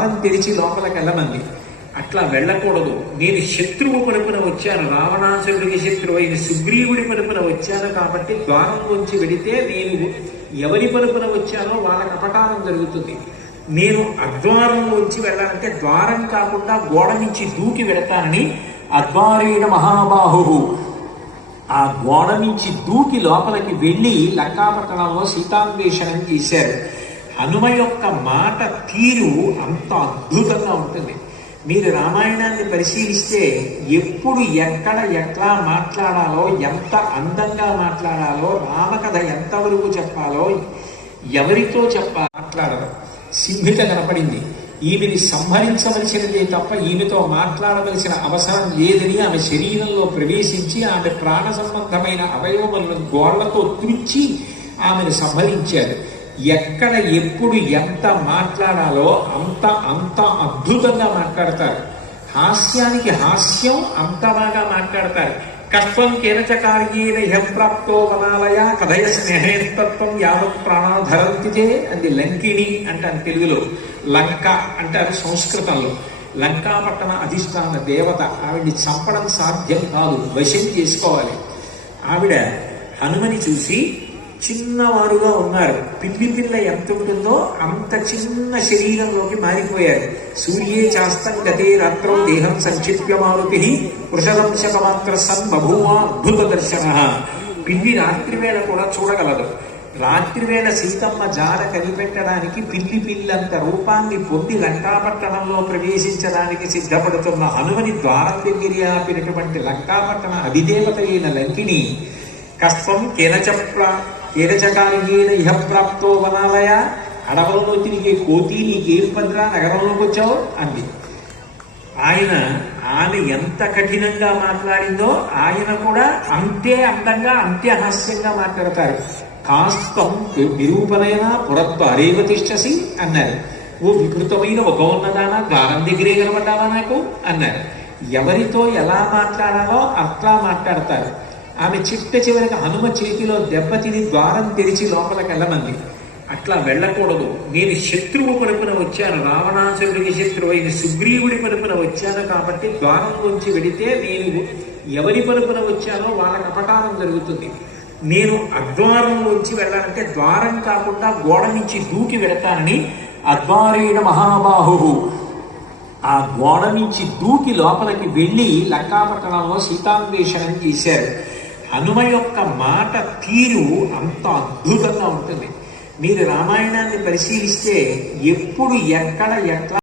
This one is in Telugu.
ద్వారం తెరిచి లోపలికి వెళ్ళమంది. అట్లా వెళ్ళకూడదు. నేను శత్రువు పరుపున వచ్చాను, రావణాసురుడికి శత్రువు అయిన సుగ్రీవుడి పరుపున వచ్చాను కాబట్టి ద్వారంలోంచి వెడితే నేను ఎవరి పరుపున వచ్చానో వాళ్ళకి అపకారం జరుగుతుంది. నేను అద్వారంలోంచి వెళ్ళాలంటే ద్వారం కాకుండా గోడ నుంచి దూకి వెడతానని అద్వారేణ మహాబాహు ఆ గోడ నుంచి దూకి లోపలికి వెళ్ళి లంకాపట్టణంలో సీతాన్వేషణం చేశారు. హనుమ యొక్క మాట తీరు అంత అద్భుతంగా ఉంటుంది. మీరు రామాయణాన్ని పరిశీలిస్తే ఎప్పుడు ఎక్కడ ఎట్లా మాట్లాడాలో, ఎంత అందంగా మాట్లాడాలో, రామకథ ఎంతవరకు చెప్పాలో, ఎవరితో మాట్లాడరు. సింహిత కనపడింది. ఈమెని సంహరించవలసినదే తప్ప ఈమెతో మాట్లాడవలసిన అవసరం లేదని ఆమె శరీరంలో ప్రవేశించి ఆమె ప్రాణ సంబంధమైన అవయవములను గోళ్లతో తుడిచి ఆమెను సంహరించారు. ఎక్కడ ఎప్పుడు ఎంత మాట్లాడాలో అంత అంత అద్భుతంగా మాట్లాడతారు. హాస్యానికి హాస్యం అంత బాగా మాట్లాడతారు. కష్వం కేనచకార్యేన యప్రాప్తో వనాలయ కథయ స్నేహేస్తత్వం యావత్ ప్రాణాధరంతితే అంది లంకిణి అంటారు తెలుగులో, లంక అంటారు సంస్కృతంలో. లంకాపట్టణ అధిష్టాన దేవత. ఆవిడ్ని చంపడం సాధ్యం కాదు, వశం చేసుకోవాలి. ఆవిడ హనుమని చూసి చిన్నవారుగా ఉన్నారు. పిల్ల ఎంత ఉంటుందో అంత చిన్న శరీరంలోకి మారిపోయారు. సూర్యే చాస్తం గతే రాత్రో దేహం సంక్షిప్య మారుతి వృషదంశకమాత్ర సన్ బభూవా అద్భుత దర్శన. పిల్లి రాత్రివేళ కూడా చూడగలదు. రాత్రివేళ సీతమ్మ జాడ కనిపెట్టడానికి పిల్లంత రూపాన్ని పొంది లంకాపట్టణంలో ప్రవేశించడానికి సిద్ధపడుతున్న హనుమని ద్వారం దగ్గర ఆపినటువంటి లంకాపట్టణ అధిదేవత అయిన లంకిని కష్టం కేనచకార్యేన ఇహ ప్రాప్తో వనాలయ, అడవులలో తిరిగే కోతి నీకేం పనిరా నగరంలోకి వచ్చావు అంది. ఆమె ఎంత కఠినంగా మాట్లాడిందో ఆయన కూడా అంతే అందంగా అంతే హాస్యంగా మాట్లాడతారు. కాస్తం నిరూపణైన పురత్వ అరేవ తిష్టసి అన్నారు. ఓ వికృతమైన ఒక ఉన్నదానా ద్వారం దగ్గరే కనబడ్డావా నాకు అన్నారు. ఎవరితో ఎలా మాట్లాడాలో అట్లా మాట్లాడతారు. ఆమె చివరికి హనుమ చేతిలో దెబ్బతిని ద్వారం తెరిచి లోపలికి వెళ్ళమంది. అట్లా వెళ్ళకూడదు. నేను శత్రువు పరుపున వచ్చాను, రావణాసురుడికి శత్రువు అయిన సుగ్రీవుడి పరుపున వచ్చాను కాబట్టి ద్వారంలోంచి వెడితే నేను ఎవరి పరుపున వచ్చానో వాళ్ళకి అపకారం జరుగుతుంది. నేను అద్వారంలోంచి వెళ్ళాలంటే ద్వారం కాకుండా గోడ నుంచి దూకి వెడతానని అద్వారేణ మహాబాహు ఆ గోడ నుంచి దూకి లోపలికి వెళ్ళి లంకాపట్టణంలో సీతాన్వేషణం చేశారు. హనుమ యొక్క మాట తీరు అంత అద్భుతంగా ఉంటుంది. మీరు రామాయణాన్ని పరిశీలిస్తే ఎప్పుడు ఎక్కడ ఎట్లా